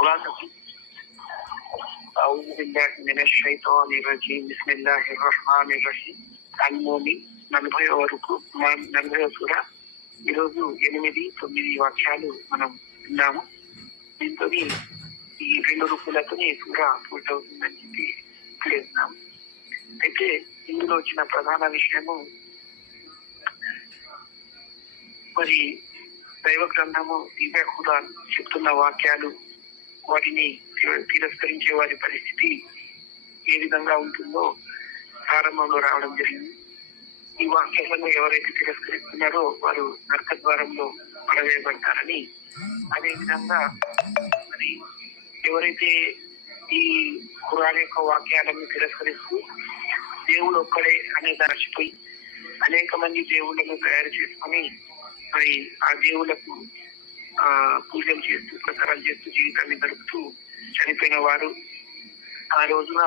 ఖులాసకి أعوذ بالله من الشيطان الرجيم بسم الله الرحمن الرحيم అన్మోని నలభై వరకు నలభై సూర ఈరోజు ఎనిమిది తొమ్మిది వాక్యాలు మనం విన్నాము దీంతో ఈ రెండు రూపాయలతో సూర పూర్తవుతుందని చెప్పి తెలియజేస్తున్నాము అయితే ఇందులో వచ్చిన ప్రధాన విషయము మరి దైవ గ్రంథము దివ్య కూడా చెప్తున్న వాక్యాలు వాటిని తిరస్కరించే వారి పరిస్థితి ఏ విధంగా ఉంటుందో ప్రారంభంలో రావడం జరిగింది. ఈ వాక్యాలను ఎవరైతే తిరస్కరిస్తున్నారో వారు నరక ద్వారంలో పడవేయబడతారని అదే విధంగా మరి ఎవరైతే ఈ కురాన్ యొక్క వాక్యాలను తిరస్కరిస్తూ దేవుడు ఒక్కడే అనే దాచిపోయి అనేక మంది దేవుళ్ళను తయారు చేసుకొని మరి ఆ దేవులకు పూజలు చేస్తూ ప్రచారాలు చేస్తూ జీవితాన్ని గడుపుతూ చనిపోయిన వారు ఆ రోజున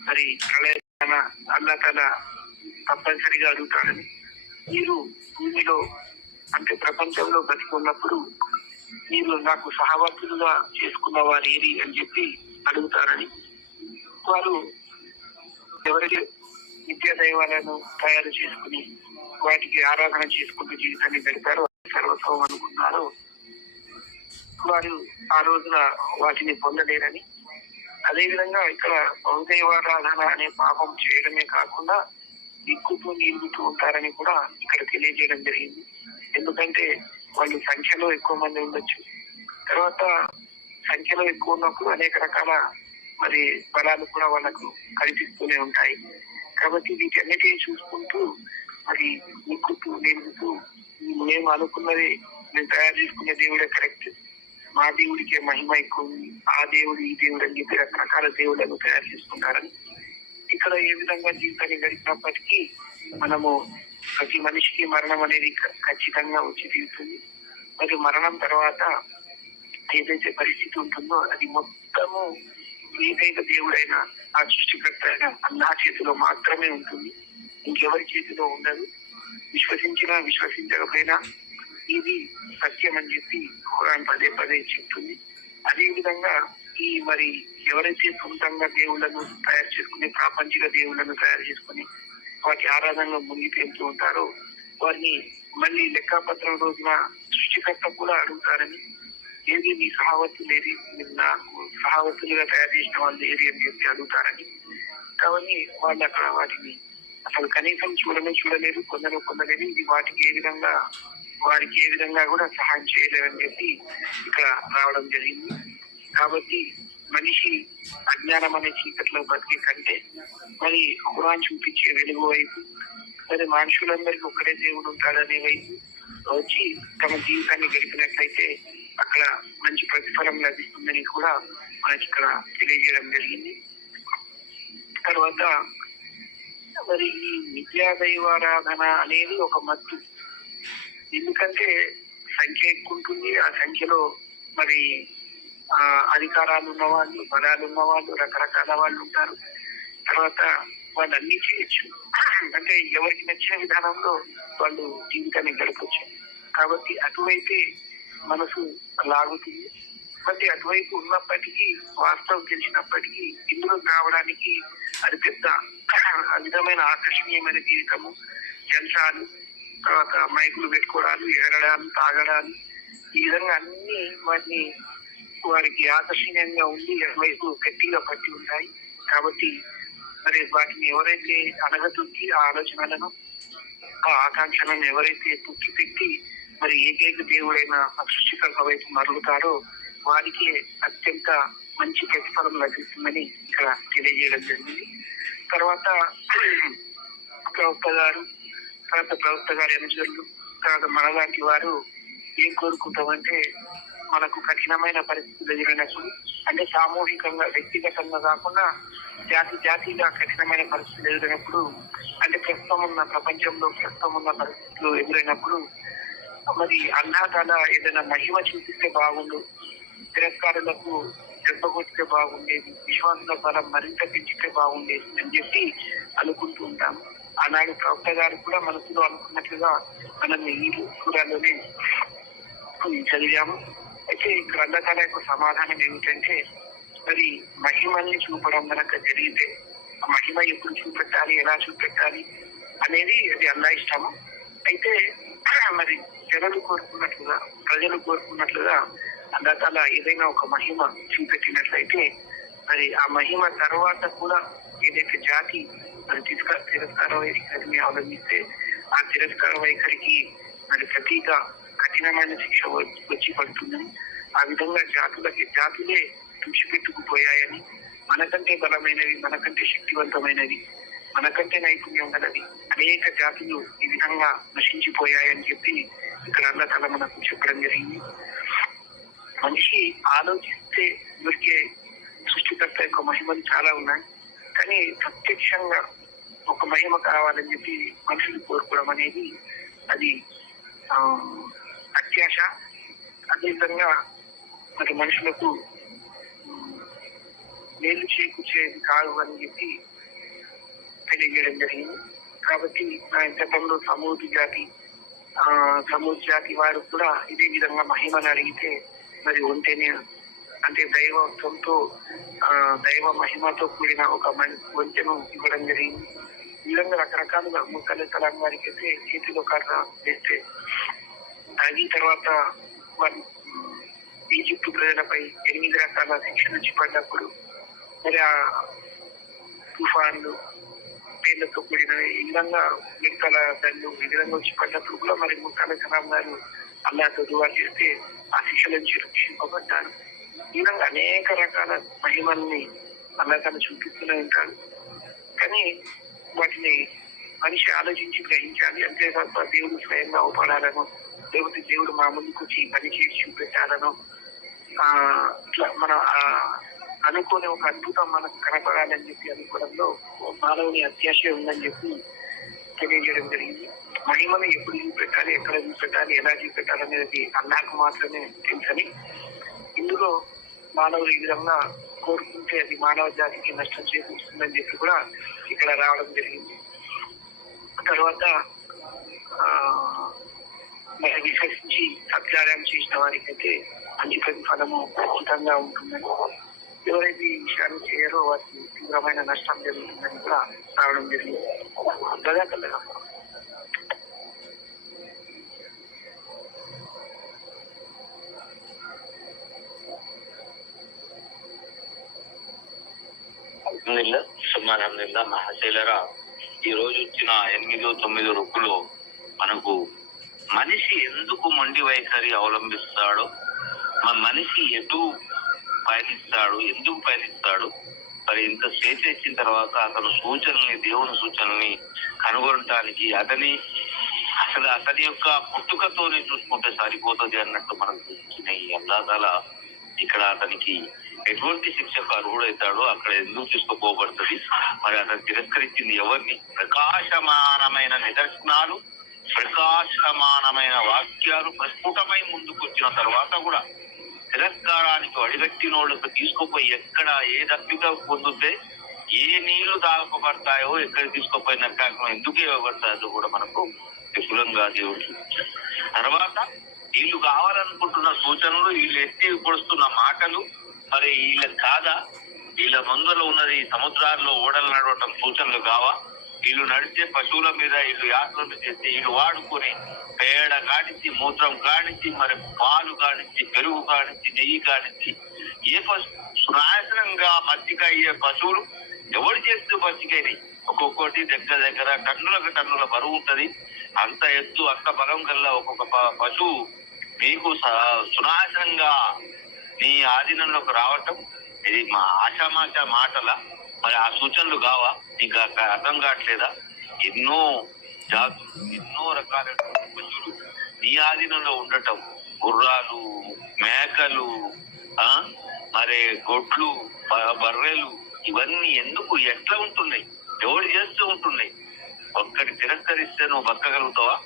మరి ప్రళయన అల్లా తల తప్పనిసరిగా అడుగుతాడని మీరు భూమిలో అంటే ప్రపంచంలో బతికున్నప్పుడు మీరు నాకు సహవర్తులుగా చేసుకున్న వారు ఏది అని చెప్పి అడుగుతారని. వారు ఎవరైతే నిత్య దైవాలను తయారు చేసుకుని వాటికి ఆరాధన చేసుకుంటూ జీవితాన్ని గడిపారో సర్వస్వం అనుకున్నారో వారు ఆ రోజున వాటిని పొందలేరని. అదేవిధంగా ఇక్కడ బహుదైవారాధన అనే పాపం చేయడమే కాకుండా దిక్కుతూ నిలుగుతూ ఉంటారని కూడా ఇక్కడ తెలియజేయడం జరిగింది. ఎందుకంటే వాళ్ళు సంఖ్యలో ఎక్కువ మంది ఉండొచ్చు. తర్వాత సంఖ్యలో ఎక్కువ ఉన్నప్పుడు అనేక రకాల మరి బలాలు కూడా వాళ్ళకు కనిపిస్తూనే ఉంటాయి. కాబట్టి వీటన్నిటిని చూసుకుంటూ మరి నిక్కుతూ నిలుగుతూ మేము అనుకున్నది మేము తయారు చేసుకునే దేవుడే కరెక్ట్. మా దేవుడికే మహిమ ఎక్కువ ఆ దేవుడు ఈ దేవుడు అని చెప్పి రకరకాల దేవుళ్ళను తయారు చేసుకుంటారని. ఇక్కడ ఏ విధంగా జీవితాన్ని గడిపినప్పటికీ మనము ప్రతి మనిషికి మరణం అనేది ఖచ్చితంగా వచ్చి తీరుతుంది. మరి మరణం తర్వాత ఏదైతే పరిస్థితి ఉంటుందో అది మొత్తము ఏకైక దేవుడైన ఆ సృష్టికర్త అయిన అల్లా చేతిలో మాత్రమే ఉంటుంది. ఇంకెవరి చేతిలో ఉండదు. విశ్వసించినా విశ్వసించకపోయినా ఇది సత్యం అని చెప్పి ఖురాన్ పదే పదే చెప్తుంది. అదేవిధంగా ఈ మరి ఎవరైతే సొంతంగా దేవుళ్ళను తయారు చేసుకుని ప్రాపంచిక దేవుళ్ళను తయారు చేసుకుని వాటి ఆరాధనలో మునిగి తేలుతూ ఉంటారో వారిని మళ్ళీ లెక్కపత్రం రోజున సృష్టికర్త కూడా అడుగుతారని ఏది మీ సహావతులు లేది మీరు నాకు సహావతులుగా తయారు చేసిన వాళ్ళు ఏది అని చెప్పి అడుగుతారని. కాబట్టి వాళ్ళు అక్కడ వాటిని అసలు కనీసం చూడనే చూడలేదు కొందరు కొందరేది ఇది వాటికి ఏ విధంగా వారికి ఏ విధంగా కూడా సహాయం చేయలేరని చెప్పి ఇక్కడ రావడం జరిగింది. కాబట్టి మనిషి అజ్ఞానం అనే చీకట్లో బతికే కంటే మరి ఖురాన్ చూపించే వెలుగు వైపు మరి మనుషులందరికీ ఒక్కడే దేవుడు ఉంటాడనే వైపు వచ్చి తమ జీవితాన్ని గడిపినట్లయితే అక్కడ మంచి ప్రతిఫలం లభిస్తుందని కూడా మనకి ఇక్కడ తెలియజేయడం జరిగింది. తర్వాత మరి ఈ విద్యా దైవారాధన అనేది ఒక మత్తు. ఎందుకంటే సంఖ్య ఎక్కువ ఉంటుంది. ఆ సంఖ్యలో మరి ఆ అధికారాలు ఉన్న వాళ్ళు బలాలు ఉన్న వాళ్ళు రకరకాల వాళ్ళు ఉంటారు. తర్వాత వాళ్ళు అన్ని చేయొచ్చు. అంటే ఎవరికి నచ్చిన విధానంలో వాళ్ళు జీవితాన్ని గడపచ్చు. కాబట్టి అటువైతే మనసు లాగుతుంది. కాబట్టి అటువైపు ఉన్నప్పటికీ వాస్తవం తెలిసినప్పటికీ ఇందులో రావడానికి అది పెద్ద విధమైన ఆకర్షణీయమైన జీవితము జల్సాలు తర్వాత మైకులు పెట్టుకోవడాలు ఎగరడాలు తాగడాలు ఈ విధంగా అన్ని వాటిని వారికి ఆకర్షణీయంగా ఉండి వైపు గట్టిగా పట్టి ఉంటాయి. కాబట్టి మరి వాటిని ఎవరైతే అనగతొక్కి ఆ ఆలోచనలను ఆ ఆకాంక్షలను ఎవరైతే పుచ్చి పెట్టి మరి ఏకైక దేవుడైన సృష్టికర్త వైపు మరుగుతారో వారికి అత్యంత మంచి ప్రతిఫలం లభిస్తుందని ఇక్కడ తెలియజేయడం జరిగింది. తర్వాత ప్రవక్త గారు తర్వాత ప్రవక్త గారి అనుచరులు తర్వాత మనలాంటి వారు ఏం కోరుకుంటామంటే మనకు కఠినమైన పరిస్థితులు ఎదురైనప్పుడు అంటే సామూహికంగా వ్యక్తిగతంగా కాకుండా జాతి జాతిగా కఠినమైన పరిస్థితులు ఎదురైనప్పుడు అంటే ప్రస్తుతం ఉన్న ప్రపంచంలో ప్రస్తుతం ఉన్న పరిస్థితులు ఎదురైనప్పుడు మరి అల్లాదాల ఏదైనా మహిమ చూపిస్తే బాగుండు తిరస్కారులకు దెబ్బ బాగుండేది విశ్వాసుల బలం మరింత పెంచితే బాగుండేది అని చెప్పి అనుకుంటూ ఉంటాము. ఆనాడు ప్రవక్త గారు కూడా మనసులో అనుకున్నట్లుగా మనం ఈ సూరాలోనే చదివాము. అయితే ఇక్కడ అల్లకాల యొక్క సమాధానం ఏమిటంటే మరి మహిమల్ని చూపడం కనుక జరిగితే ఆ మహిమ ఎప్పుడు చూపెట్టాలి ఎలా చూపెట్టాలి అనేది అది అల్లా ఇష్టము. అయితే మరి జనులు కోరుకున్నట్లుగా ప్రజలు కోరుకున్నట్లుగా అల్లకాల ఏదైనా ఒక మహిమ చూపెట్టినట్లయితే మరి ఆ మహిమ తర్వాత కూడా ఏదైతే జాతి మరి తిరస్క తిరస్కార వైఖరిని అవలంబిస్తే ఆ తిరస్కార వైఖరికి మరి ప్రతీక కఠినమైన శిక్ష వచ్చి పడుతుందని ఆ విధంగా జాతులకి జాతులే తుడిచిపెట్టుకుపోయాయని మనకంటే బలమైనవి మనకంటే శక్తివంతమైనవి మనకంటే నైపుణ్యం గలవి అనేక జాతులు ఈ విధంగా నశించిపోయాయని చెప్పి ఇక్కడ అన్న తల మనకు చెప్పడం జరిగింది మనిషి ఆలోచిస్తే దొరికే సృష్టికర్త యొక్క మహిమలు చాలా ఉన్నాయి కానీ ప్రత్యక్షంగా ఒక మహిమ కావాలని చెప్పి మనుషులు కోరుకోవడం అనేది అది అత్యాశ. అదేవిధంగా మరి మనుషులకు మేలు చేకూర్చేది కాదు అని చెప్పి తెలియజేయడం జరిగింది. కాబట్టి నా గతంలో సమూహ జాతి ఆ సమూహ జాతి వారు కూడా ఇదే విధంగా మహిమను అడిగితే మరి ఉంటేనే అంటే దైవత్వంతో దైవ మహిమతో కూడిన ఒక మన్- వంతెను ఇవ్వడం జరిగింది. ఈ విధంగా రకరకాలుగా ముక్కలు కలాం వారికి అయితే చేతిలో కర్ర వేస్తే అది తర్వాత ఈజిప్టు ప్రజలపై ఎనిమిది రకాల శిక్షణ నుంచి పడ్డప్పుడు మరి ఆ తుఫాన్లు పేర్లతో కూడిన ఈ విధంగా మిగతల దండు ఈ విధంగా వచ్చి పడ్డప్పుడు కూడా మరి ముక్కల కలాం గారు అల్లాతో దువా చేస్తే ఆ శిక్షల నుంచి రక్షింపబడ్డారు. ఈ విధంగా అనేక రకాల మహిమల్ని అల్లాతను చూపిస్తూనే ఉంటాడు కానీ వాటిని మనిషి ఆలోచించి గ్రహించాలి. అంతే తప్ప దేవుడు స్వయంగా అవపడాలను లేకపోతే దేవుడు మా ముందుకు వచ్చి పని చేసి చూపెట్టాలను ఆ ఇట్లా మన ఆ అనుకోని ఒక అద్భుతం మనకు కనపడాలని చెప్పి అనుకోవడంలో మానవుని అత్యాశ ఉందని చెప్పి తెలియజేయడం జరిగింది. మహిమను ఎప్పుడు చూపెట్టాలి ఎక్కడ చూపెట్టాలి ఎలా చూపెట్టాలి అనేది అల్లాకు మాత్రమే తెలుసని. ఇందులో మానవులు ఈ విధంగా కోరుకుంటే అది మానవ జాతికి నష్టం చేకూరుస్తుందని చెప్పి కూడా ఇక్కడ రావడం జరిగింది. తర్వాత మరి విశ్వసించి సత్కార్యం చేసిన వారికైతే మంచి ప్రతిఫలము ఖచ్చితంగా ఉంటుందని ఎవరైతే ఈ విషయాన్ని చేయరో వారికి తీవ్రమైన నష్టం జరుగుతుందని కూడా రావడం జరిగింది. గదాకల్లా అల్హమ్దుల్లా సుమార్ అల్హమ్దుల్లా మహాశైలరా ఈ రోజు వచ్చిన ఎనిమిదో తొమ్మిదో రుక్కులో మనకు మనిషి ఎందుకు మొండి వైఖరి అవలంబిస్తాడో మన మనిషి ఎటు పయనిస్తాడు ఎందుకు పయనిస్తాడు మరి ఇంత స్వేచ్ఛ ఇచ్చిన తర్వాత అతను సూచనల్ని దేవుని సూచనల్ని కనుగొనటానికి అతని అసలు అతని యొక్క పుట్టుకతోనే చూసుకుంటే సరిపోతుంది అన్నట్టు మనకు తెలిసిన ఈ అల్లాదాల ఇక్కడ అతనికి ఎటువంటి శిక్షకు అర్హుడైతాడో అక్కడ ఎందుకు తీసుకుపోబడుతుంది మరి అతను తిరస్కరించింది ఎవరిని? ప్రకాశమానమైన నిదర్శనాలు ప్రకాశమానమైన వాక్యాలు ప్రస్ఫుటమై ముందుకు వచ్చిన తర్వాత కూడా తిరస్కారానికి అడిగట్టినోళ్ళకు తీసుకుపోయి ఎక్కడ ఏ దప్పిక పొందితే ఏ నీళ్ళు తాగపబడతాయో ఎక్కడ తీసుకుపోయిన నరకాకం ఎందుకు ఇవ్వబడతాయో కూడా మనకు విపులంగా దేవుడు తర్వాత వీళ్ళు కావాలనుకుంటున్న సూచనలు వీళ్ళు ఎత్తి పొడుస్తున్న మాటలు మరి వీళ్ళ కాదా? వీళ్ళ ముందర ఉన్నది సముద్రాల్లో ఓడలు నడవటం సూచనలు కావా? వీళ్ళు నడిచే పశువుల మీద వీళ్ళు యాత్రలు చేసి వీళ్ళు వాడుకొని పేడ కానించి మూత్రం కానించి మరి పాలు కానించి పెరుగు కానించి నెయ్యి కానించి ఏ పశు సునాశనంగా మజ్జిగ అయ్యే పశువులు ఎవరు చేస్తూ మజ్జిగని ఒక్కొక్కటి దగ్గర దగ్గర టన్నులకు టన్నుల బరువు ఉంటది. అంత ఎత్తు అంత బలం కల్లా ఒక్కొక్క ప- పశువు మీకు స- సునాశనంగా నీ ఆధీనంలోకి రావటం ఇది మా ఆశామాష మాటల? మరి ఆ సూచనలు కావా నీకు అర్థం కావట్లేదా? ఎన్నో జాతులు ఎన్నో రకాల పశువులు నీ ఆధీనంలో ఉండటం. గుర్రాలు మేకలు ఆ? మరి గొడ్లు బర్రెలు ఇవన్నీ ఎందుకు? ఎట్లా ఉంటున్నాయి? ఎవరు చేస్తూ ఉంటున్నాయి? ఒక్కటి తిరస్కరిస్తే నువ్వు బతకగలుగుతావా?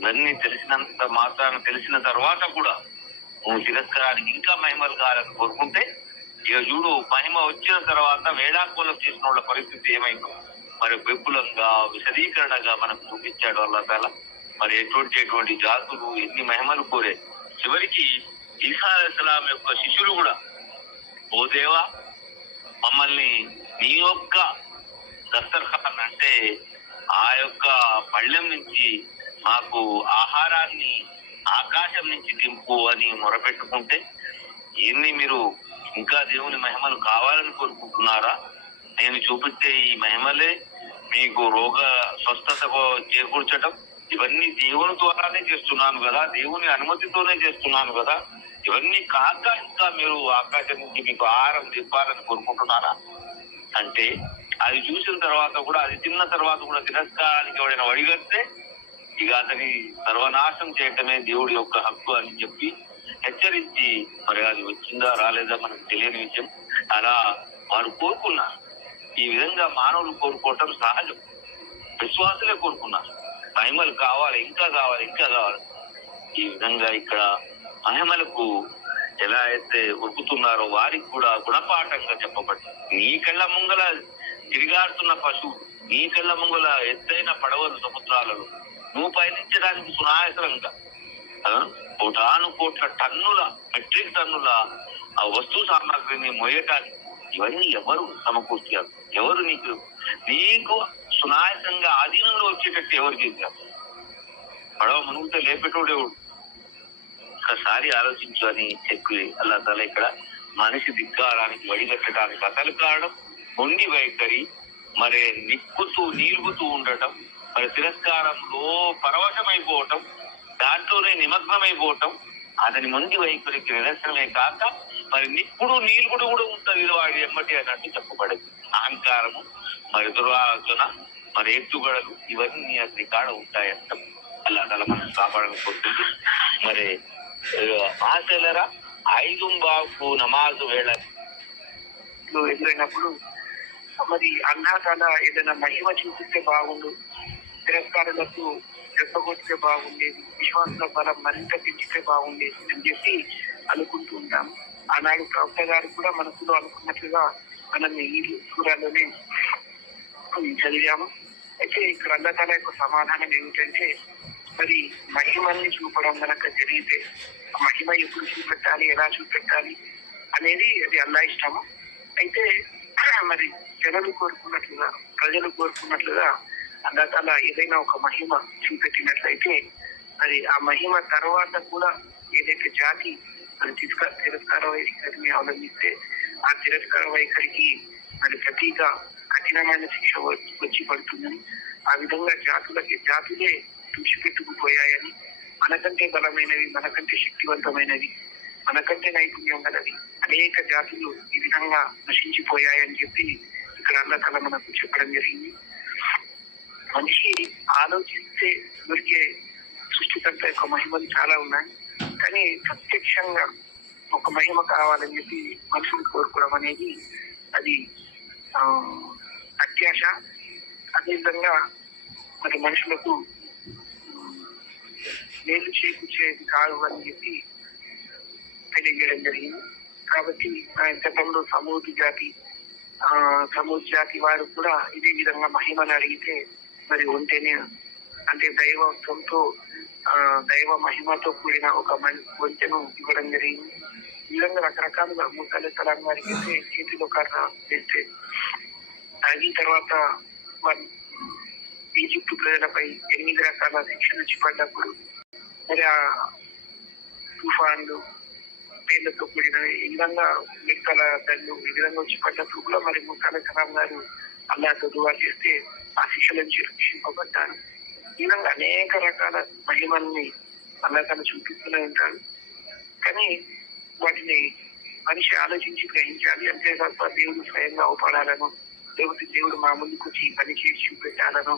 ఇవన్నీ తెలిసినంత మాత్రాన తెలిసిన తర్వాత కూడా నువ్వు తిరస్కారానికి ఇంకా మహిమలు కావాలని కోరుకుంటే ఇక చూడు మహిమ వచ్చిన తర్వాత వేదాంకులం చేసిన వాళ్ళ పరిస్థితి ఏమైందో. మరి విపులంగా విశదీకరణగా మనకు చూపించాడు అల్లా తాల మరి ఎటువంటి ఎటువంటి జాతులు ఎన్ని మహిమలు కోరే. చివరికి ఈసా యొక్క శిష్యులు కూడా ఓ దేవా మమ్మల్ని నీ యొక్క దస్తర్ఖాన్ అంటే ఆ యొక్క పళ్ళెం నుంచి మాకు ఆహారాన్ని ఆకాశం నుంచి దింపు అని మొరపెట్టుకుంటే ఏంది మీరు ఇంకా దేవుని మహిమలు కావాలని కోరుకుంటున్నారా? నేను చూపిస్తే ఈ మహిమలే మీకు రోగ స్వస్థత చేకూర్చటం. ఇవన్నీ దేవుని ద్వారానే చేస్తున్నాను కదా దేవుని అనుమతితోనే చేస్తున్నాను కదా. ఇవన్నీ కాక ఇంకా మీరు ఆకాశం నుంచి మీకు ఆహారం దింపాలని కోరుకుంటున్నారా? అంటే అది చూసిన తర్వాత కూడా అది తిన్న తర్వాత కూడా తిరస్కారానికి ఎవడైనా వడిగడితే ఇక అతని సర్వనాశం చేయటమే దేవుడి యొక్క హక్కు అని చెప్పి హెచ్చరించి మరి అది వచ్చిందా రాలేదా మనకు తెలియని విషయం. అలా వారు కోరుకున్నారు. ఈ విధంగా మానవులు కోరుకోవటం సహజం. విశ్వాసులే కోరుకున్నారు. మహిమలు కావాలి ఇంకా కావాలి ఇంకా కావాలి. ఈ విధంగా ఇక్కడ మహిమలకు ఎలా అయితే ఉరుకుతున్నారో వారికి కూడా గుణపాఠంగా చెప్పబడింది. నీ కళ్ళ ముంగల తిరిగాడుతున్న పశువు నీ కళ్ళ ముంగల ఎత్తైన పడవలు సముద్రాలలో. నువ్వు పయనించడానికి సునాయసరంగా ఆ, కోటాను కోట్ల టన్నుల మెట్రిక్ టన్నుల ఆ వస్తు సామాగ్రిని మోయటానికి ఇవన్నీ ఎవరు సమకూర్చారు ఎవరు నీకు? నీకు సునాయసంగా ఆధీనంలో వచ్చేటట్టు ఎవరు చేశారు? పడవ మునుగుతో లేపేటోడు ఒకసారి ఒక్కసారి ఆలోచించు అని చెప్పి అల్లా తల ఇక్కడ మనిషి దిగ్గారానికి వడిగట్టడానికి అసలు కారణం మొండి వైఖరి మరి నిక్కుతూ నీలుగుతూ ఉండటం మరి తిరస్కారంలో పరవశమైపోవటం దాంట్లోనే నిమగ్నమైపోవటం అతని మొండి వైఖరికి నిదర్శనమే కాక మరి నిప్పుడు నీలుగుడు కూడా ఉంటుంది వాడి ఎమ్మటి అన్నట్టు చెప్పబడింది. అహంకారము మరి దురాలోచన మరి ఎత్తుగడలు ఇవన్నీ అతని కాడ ఉంటాయంట. అలా అలా మనం కాపాడకపోతుంది మరి ఆశలరా ఐదు బాబు నమాజు వేళ. ఎదురైనప్పుడు మరి అన్నాకాల ఏదైనా మహిమ చూపిస్తే బాగుండు. తిరస్కారులకు దెబ్బకొడితే బాగుండేది విశ్వాసుల బలం మరింత పెంచితే బాగుండేది అని చెప్పి అనుకుంటూ ఉంటాం ఆనాడు ప్రవక్త గారు కూడా మనసులో అనుకున్నట్లుగా మనం ఈ సూరాలోనే చదివాము. అయితే ఇక్కడ అల్లకాల యొక్క సమాధానం ఏమిటంటే మరి మహిమల్ని చూపడం కనుక జరిగితే మహిమ ఎప్పుడు చూపెట్టాలి ఎలా చూపెట్టాలి అనేది అది అల్లా ఇష్టము. అయితే మరి జనులు కోరుకున్నట్లుగా ప్రజలు కోరుకున్నట్లుగా అల్లకాల ఏదైనా ఒక మహిమ చూపెట్టినట్లయితే అది ఆ మహిమ తర్వాత కూడా ఏదైతే జాతి మరి తిరస్కార తిరస్కార వైఖరిని అవలంబిస్తే ఆ తిరస్కార వైఖరికి మరి ప్రతిగా కఠినమైన శిక్ష వచ్చి వచ్చి పడుతుందని ఆ విధంగా జాతులకి జాతులే తుడిచిపెట్టుకుపోయాయని మనకంటే బలమైనవి మనకంటే శక్తివంతమైనవి మనకంటే నైపుణ్యం గలవి అనేక జాతులు ఈ విధంగా నశించిపోయాయని చెప్పి ఇక్కడ అల్లకల మనకు చెప్పడం జరిగింది. మనిషి ఆలోచిస్తే దొరికే సృష్టికర్త యొక్క మహిమలు చాలా ఉన్నాయి. కానీ ప్రత్యక్షంగా ఒక మహిమ కావాలని చెప్పి మనుషులు కోరుకోవడం అనేది అది అత్యాశ. అదేవిధంగా మరి మనుషులకు మేలు చేకూర్చేది కాదు అని చెప్పి తెలియజేయడం జరిగింది. కాబట్టి గతంలో సమూహ జాతి సమూహ జాతి వారు కూడా ఇదే విధంగా మహిమను అడిగితే మరి ఉంటేనే అంటే దైవత్వంతో దైవ మహిమతో కూడిన ఒక వంతెను ఇవ్వడం జరిగింది. ఈ విధంగా రకరకాలుగా ముక్కల సలాం గారికి అయితే చేతిలో కర్ర వేస్తే అది తర్వాత ఈజిప్ట్ ప్రజలపై ఎనిమిది రకాల శిక్షలు వచ్చి పడ్డప్పుడు మరి ఆ తుఫాన్లు పేర్లతో కూడిన ఈ విధంగా మిక్కల దండు ఈ విధంగా వచ్చి పడ్డప్పుడు కూడా మరి ముక్కల సలాం గారు అల్లా దువా చేస్తే ఆ శిక్షల నుంచి ఈ విధంగా అనేక రకాల మహిమల్ని అల్లాతను చూపిస్తూనే ఉంటాడు కానీ వాటిని మనిషి ఆలోచించి గ్రహించాలి. అంతే తప్ప దేవుడు స్వయంగా అవపడాలను లేకపోతే దేవుడు మా ముందుకు వచ్చి పని చేసి చూపెట్టాలను.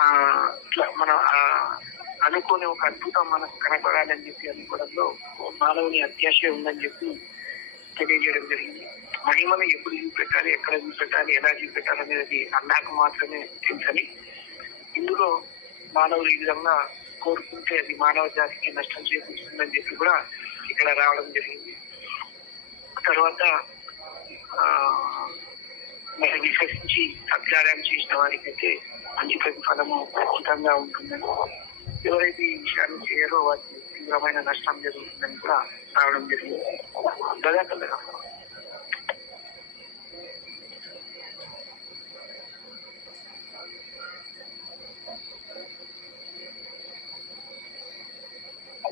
ఆ ఇట్లా మన అనుకోని ఒక అద్భుతం మనకు కనపడాలని చెప్పి అనుకోవడంలో మానవుని అత్యాశ ఉందని చెప్పి తెలియజేయడం జరిగింది. మహిమను ఎప్పుడు చూపెట్టాలి ఎక్కడ చూపెట్టాలి ఎలా చూపెట్టాలి అనేది అన్నాక మాత్రమే తెలుసని. ఇందులో మానవులు ఈ విధంగా కోరుకుంటే అది మానవ జాతికి నష్టం చేకూరుస్తుందని చెప్పి కూడా ఇక్కడ రావడం జరిగింది. తర్వాత మరి విశ్వసించి సత్కార్యం చేసిన వారికైతే మంచి ప్రతిఫలము ఖచ్చితంగా ఉంటుందని. ఎవరైతే ఈ విషయాన్ని చేయరో వారికి తీవ్రమైన నష్టం జరుగుతుందని కూడా రావడం జరిగింది. దయాకర్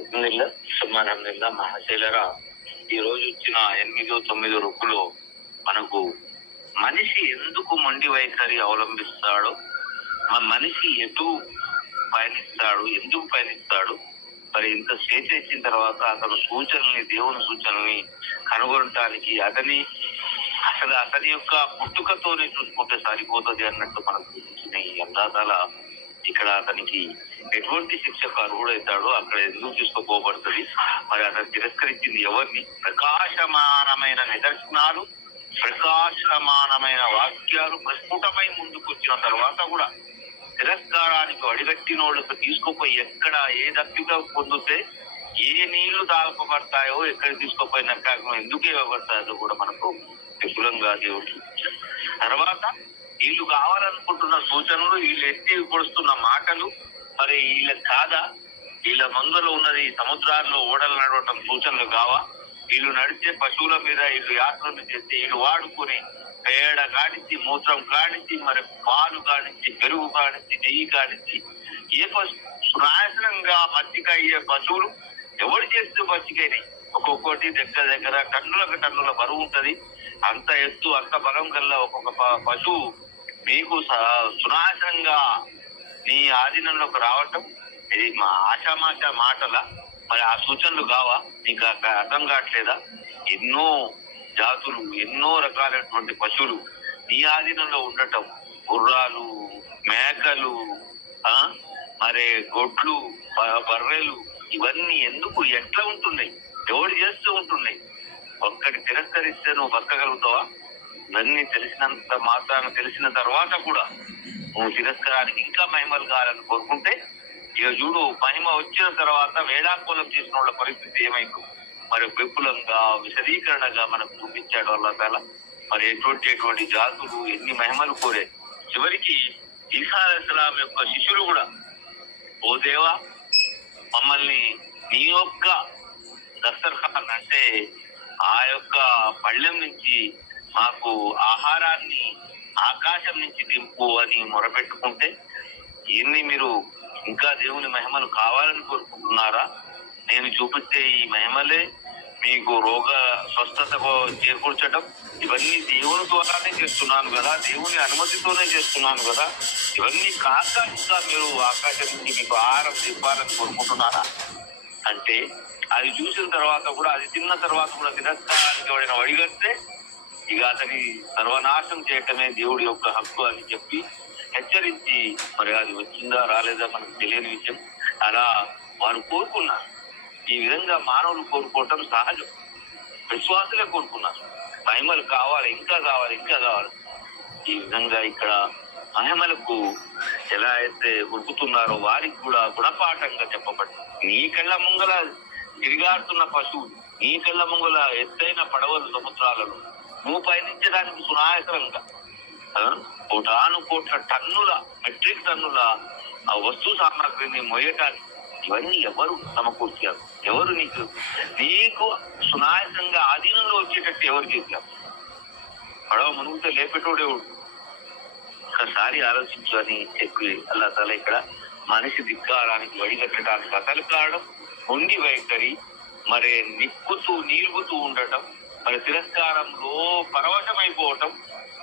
అల్హమ్దుల్లా సుమాన్ అల్హమ్దుల్లా మహాశైలరా ఈ రోజు వచ్చిన ఎనిమిదో తొమ్మిదో రుక్కులో మనకు మనిషి ఎందుకు మొండి వైఖరి అవలంబిస్తాడో మన మనిషి ఎటు పయనిస్తాడు ఎందుకు పయనిస్తాడు మరి ఇంత చేసేసిన తర్వాత అతను సూచనల్ని దేవుని సూచనల్ని కనుగొనటానికి అతని అసలు అతని యొక్క పుట్టుకతోనే చూసుకుంటే సరిపోతుంది అన్నట్టు మనకు తెలిసిన ఈ అందాదాల ఇక్కడ అతనికి ఎటువంటి శిక్షకు అర్హుడైతాడో అక్కడ ఎందుకు తీసుకోపోబడుతుంది మరి అతను తిరస్కరించింది ఎవరిని? ప్రకాశమానమైన నిదర్శనాలు ప్రకాశమానమైన వాక్యాలు ప్రస్ఫుటమై ముందుకు వచ్చిన తర్వాత కూడా తిరస్కారానికి అడిగట్టిన వాళ్ళకి తీసుకుపోయి ఎక్కడ ఏ దప్పిక పొందితే ఏ నీళ్ళు తాగపడతాయో ఎక్కడ తీసుకుపోయి నరకాగ్నం ఎందుకు ఇవ్వబడతాయో కూడా మనకు విపులంగా దేవుడు తర్వాత వీళ్ళు కావాలనుకుంటున్న సూచనలు వీళ్ళు ఎత్తి పొడుస్తున్న మాటలు మరి వీళ్ళ కాదా వీళ్ళ మందులో ఉన్నది సముద్రాల్లో ఓడలు నడవటం సూచనలు కావా? వీళ్ళు నడిచే పశువుల మీద వీళ్ళు యాత్రలు చేసి వీళ్ళు వాడుకొని పేడ కాడించి మూత్రం కాడించి మరి పాలు కాడించి పెరుగు కాడించి నెయ్యి కాడించి ఏ పశు నాశనంగా మచ్చిక అయ్యే పశువులు ఎవరు చేస్తూ మచ్చికైనాయి ఒక్కొక్కటి దగ్గర దగ్గర టన్నులకు టన్నుల బరువు ఉంటది. అంత ఎత్తు అంత బలం కల్లా ఒక్కొక్క ప- పశువు మీకు స- సునాశనంగా నీ ఆధీనంలోకి రావటం ఇది మా ఆశామాష మాటల మరి ఆ సూచనలు కావా? నీకు అర్థం కావట్లేదా? ఎన్నో జాతులు ఎన్నో రకాలైనటువంటి పశువులు నీ ఆధీనంలో ఉండటం గుర్రాలు మేకలు మరి గొడ్లు బర్రెలు ఇవన్నీ ఎందుకు ఎట్లా ఉంటున్నాయి? ఎవరు చేస్తూ ఉంటున్నాయి? ఒక్కటి తిరస్కరిస్తే నువ్వు బతకగలుగుతావా? ఇవన్నీ తెలిసినంత మాత్రాన తెలిసిన తర్వాత కూడా నువ్వు తిరస్కారానికి ఇంకా మహిమలు కావాలని కోరుకుంటే ఇక చూడు మహిమ వచ్చిన తర్వాత వేదాంకులం చేసిన వాళ్ళ పరిస్థితి ఏమైంది. మరి విపులంగా విశదీకరణగా మనకు చూపించాడు వాళ్ళ మరి ఎటువంటి ఎటువంటి జాతులు ఎన్ని మహిమలు కోరే చివరికి ఈసా యొక్క శిష్యులు కూడా ఓ దేవా మమ్మల్ని నీ యొక్క దస్తర్ఖాన్ అంటే ఆ యొక్క పళ్ళెం నుంచి మాకు ఆహారాన్ని ఆకాశం నుంచి దింపు అని మొరపెట్టుకుంటే ఇన్ని మీరు ఇంకా దేవుని మహిమలు కావాలని కోరుకుంటున్నారా? నేను చూపిస్తే ఈ మహిమలే మీకు రోగ స్వస్థతకు చేకూర్చడం ఇవన్నీ దేవుని ద్వారానే చేస్తున్నాను కదా దేవుని అనుమతితోనే చేస్తున్నాను కదా. ఇవన్నీ కాక ఇంకా మీరు ఆకాశం నుంచి మీకు ఆహారం దింపాలని కోరుకుంటున్నారా? అంటే అది చూసిన తర్వాత కూడా అది తిన్న తర్వాత కూడా తిరస్కారానికి ఎవడైనా వడిగడితే ఇక అతని సర్వనాశం చేయటమే దేవుడి యొక్క హక్కు అని చెప్పి హెచ్చరించి మరి అది వచ్చిందా రాలేదా మనకు తెలియని విషయం. అలా వారు కోరుకున్నారు. ఈ విధంగా మానవులు కోరుకోవటం సహజం. విశ్వాసులే కోరుకున్నారు. మహిమలు కావాలి ఇంకా కావాలి ఇంకా కావాలి. ఈ విధంగా ఇక్కడ మహిమలకు ఎలా అయితే ఉరుకుతున్నారో వారికి కూడా గుణపాఠంగా చెప్పబడింది. నీ కళ్ళ ముంగల తిరిగాడుతున్న పశువు నీ కళ్ళ ముంగల ఎత్తైన పడవలు సముద్రాలలో. నువ్వు పయనించడానికి సునాయసరంగా. కోటాను కోట్ల టన్నుల మెట్రిక్ టన్నుల ఆ వస్తు సామాగ్రిని మోయటానికి ఇవన్నీ ఎవరు సమకూర్చారు? ఎవరు నీకు? నీకు సునాయసంగా ఆధీనంలో వచ్చేటట్టు ఎవరు చేశారు? పడవ మునుగుతో లేపేటోడే ఒకసారి ఒక్కసారి ఆలోచించు అని చెప్పి అల్లా తల ఇక్కడ మనిషి ధిక్కారానికి వడిగట్టడానికి కథలు కావడం ఉండి వైఖరి మరే నిప్పుతూ నీలుగుతూ ఉండటం మరి తిరస్కారంలో పరవశమైపోవటం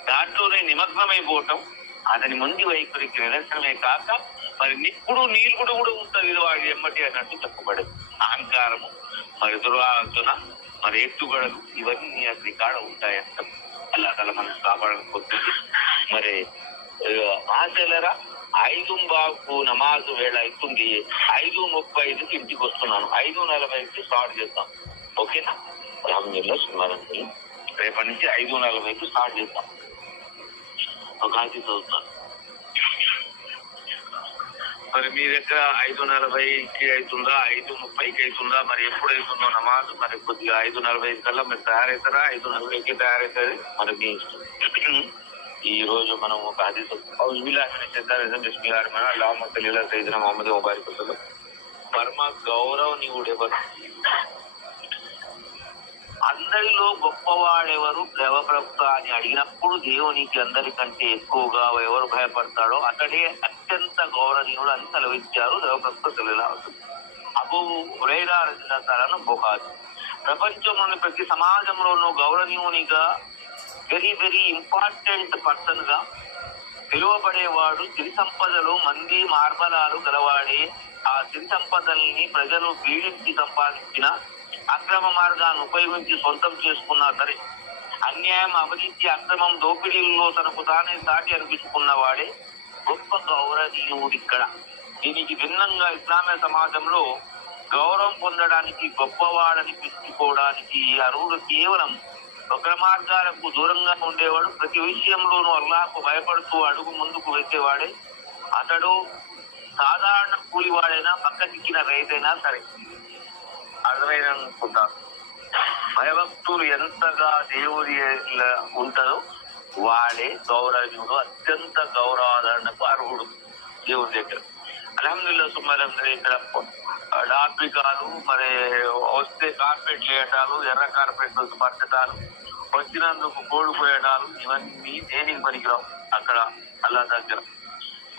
దాంట్లోనే నిమగ్నమైపోవటం అతని ముందు వైఖరికి నిదర్శనమే కాక మరి నిప్పుడు నీలుగుడు కూడా ఉంటుంది వాడి ఎమ్మటి అన్నట్టు చెప్పబడదు. అహంకారము మరి దురాలోచన మరి ఎత్తుగడలు ఇవన్నీ అతని కాడ ఉంటాయంట. అలా తల మనం కాపాడకపోతుంది మరి ఆశలరా? ఐదు బాబు నమాజు వేళ అవుతుంది ఐదు ముప్పై ఐదుకి ఇంటికి వస్తున్నాను. ఐదు నలభైకి స్టార్ట్ చేస్తాం ఓకేనా? రామగిరిలో సుమారండి రేపటి నుంచి ఐదు నలభైకి స్టార్ట్ చేద్దాం. ఒక ఆకి చదువుతాను మరి మీ దగ్గర ఐదు నలభైకి అవుతుందా? ఐదు ముప్పైకి అవుతుందా? మరి ఎప్పుడు అవుతుందో నమాజ్? మరి కొద్దిగా ఐదు నలభై కల్లా మీరు తయారవుతారా ఐదు నలభైకి తయారవుతుంది మరి మీ ఈ రోజు మనం ఒక హదీస్ బిస్మిల్లాహిర్ మొహమ్మద్ అల్లాహుమ్మ వర్మ గౌరవ్ సయ్యిదినా ముహమ్మద్ అందరిలో గొప్పవాడెవరు దేవప్రవక్త అని అడిగినప్పుడు దేవునికి అందరికంటే ఎక్కువగా ఎవరు భయపడతాడో అతడే అత్యంత గౌరవనీయుడు అని సెలవిచ్చారు దేవప్రవక్త తెలియదు అబు హురైరా రచనలను బుహారి ప్రపంచంలోని ప్రతి సమాజంలోనూ గౌరవనీయునిగా వెరీ వెరీ ఇంపార్టెంట్ పర్సన్గా పిలువబడేవాడు సిరి సంపదలు మంది మార్బలాలు గలవాడే ఆ సిరి సంపదల్ని ప్రజలు పీడించి సంపాదించిన అక్రమ మార్గాన్ని ఉపయోగించి సొంతం చేసుకున్నా సరే అన్యాయం అవినీతి అక్రమం దోపిడీల్లో తనకు తానే సాటి అనిపించుకున్న వాడే గొప్ప గౌరవీయుడు ఇక్కడ దీనికి భిన్నంగా ఇస్లామియ సమాజంలో గౌరవం పొందడానికి గొప్పవాడని పిలుచుకోవడానికి అరువుడు కేవలం ఒక మార్గాలకు దూరంగా ఉండేవాడు ప్రతి విషయంలోనూ అల్లాహకు భయపడుతూ అడుగు ముందుకు వేసేవాడే. అతడు సాధారణ కూలివాడైనా పక్కకిక్కిన రైతైనా సరే. అర్థమైన అనుకుంటారు భయభక్తులు ఎంతగా దేవుడి ఉంటారో వాడే గౌరవనీయుడు అత్యంత గౌరవాదరణకు అర్హుడు దేవుడి దగ్గర. అలహమ్దుల్లా సుమ్మలందరూ ఇక్కడ డాక్రికాలు మరి వస్తే కార్పెట్లు వేయటాలు ఎర్ర కార్పెట్లు పరచటాలు వచ్చినందుకు కోడిపోయడాలు ఇవన్నీ దేనికి పనికిరావు అక్కడ అల్లా దగ్గర.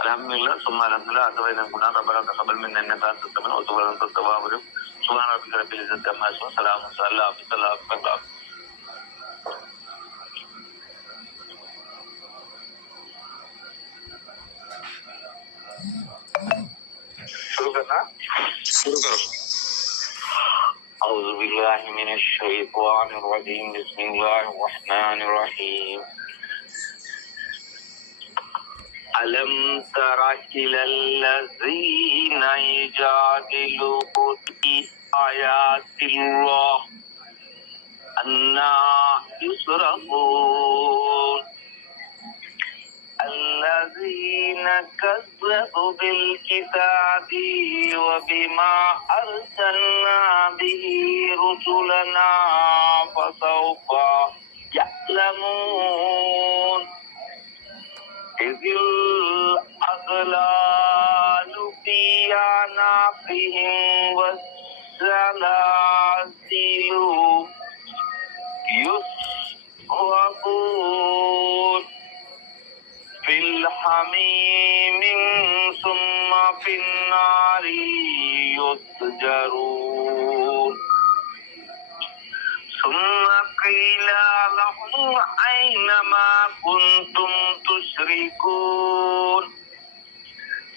అలహమ్దుల్లా సుమ్మాలందులో అర్థమైన కూడా రబ్బరంత సబల్ మీద سبحان ربك رب العزة عما يصفون سلام على المرسلين صلى الله عليه وسلم शुरू करना शुरू करो أعوذ بالله من الشيطان الرجيم بسم الله الرحمن الرحيم. ألم تر إلى الذين يجادلون آيات الله. أنا يصرفون الذين كذبوا بالكتاب وبما أرسلنا به رسلنا فسوف يعلمون. الحميم ثم في النار يسجرون. ثم قيل لهم أين ما كنتم تشركون؟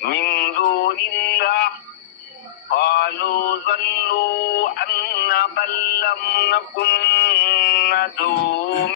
من دون الله. قالوا ظلوا أن بل لم نكن ندعو.